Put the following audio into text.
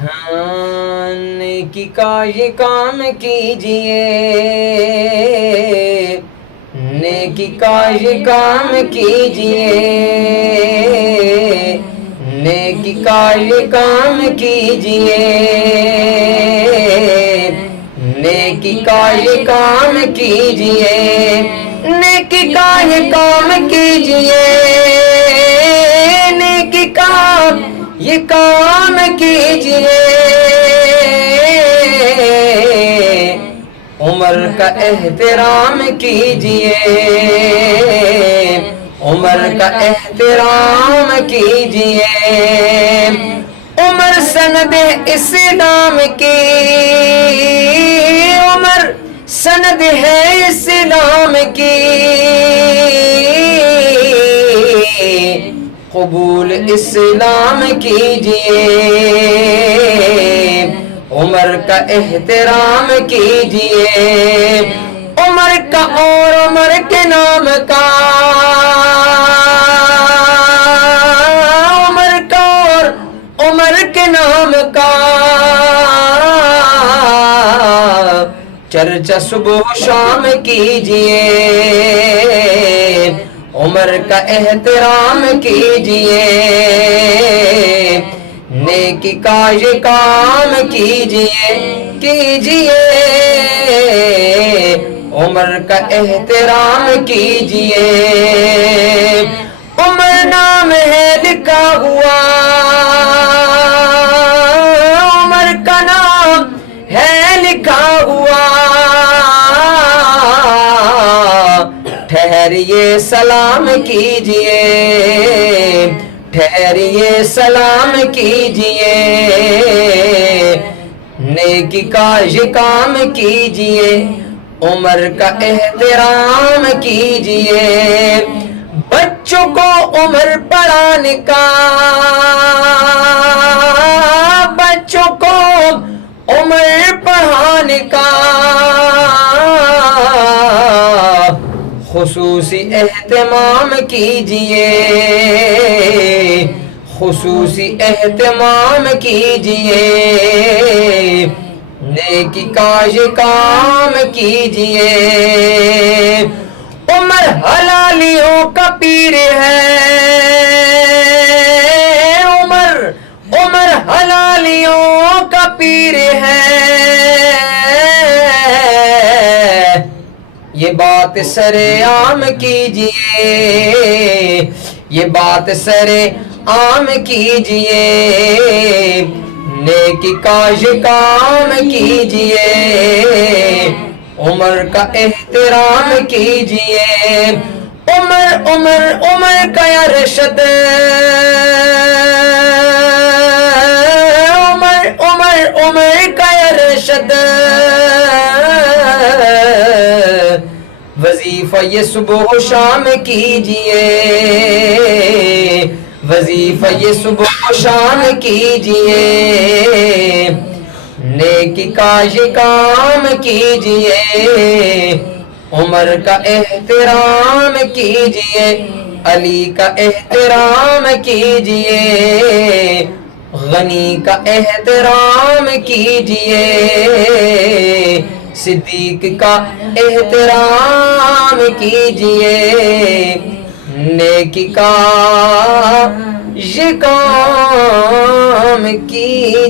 ہاں نیکی کا یہ کام کیجئے، نیکی کا یہ کام کیجئے، نیکی کا یہ کام کیجئے، نیکی کا یہ کام کیجئے، نیکی کا یہ کام کیجئے، نیکی کا یہ کام کیجئے، عمر کا احترام کیجئے، عمر کا احترام کیجئے، عمر سند اسلام کی، عمر سند ہے اسلام کی، قبول اسلام کیجئے، عمر کا احترام کیجئے، عمر کا اور عمر کے نام کا، عمر کا اور عمر کے نام کا چرچا صبح و شام کیجئے، عمر کا احترام کیجئے، نیکی کا یہ کام کیجئے، کیجئے، عمر کا احترام کیجئے، عمر نام ہے لکھا ہوا، عمر کا نام ہے لکھا ہوا، ٹھہریے سلام کیجئے، ٹھہریے سلام کیجئے، نیکی کا یہ کام کیجئے، عمر کا احترام کیجئے، بچوں کو عمر پڑھانے کا، بچوں کو عمر پڑھانے کا خصوصی اہتمام کیجئے، خصوصی اہتمام کیجئے، نیکی کا یہ کام کیجئے، عمر حلالیوں کا پیر ہے، عمر حلالیوں کا پیر ہے، یہ بات سر عام کیجئے، یہ بات سر عام کیجئے، نیکی کا یہ کام کیجئے، عمر کا احترام کیجئے، عمر عمر عمر کا ارشد، عمر عمر عمر کا ارشد، وظیفہ یہ صبح و شام کیجئے، وظیفہ یہ صبح و شام کیجئے، نیکی کا یہ کام کیجئے، عمر کا احترام کیجئے، علی کا احترام کیجئے، غنی کا احترام کیجئے، صدیق کا احترام کیجئے، نیکی کا یہ کام کیجئے۔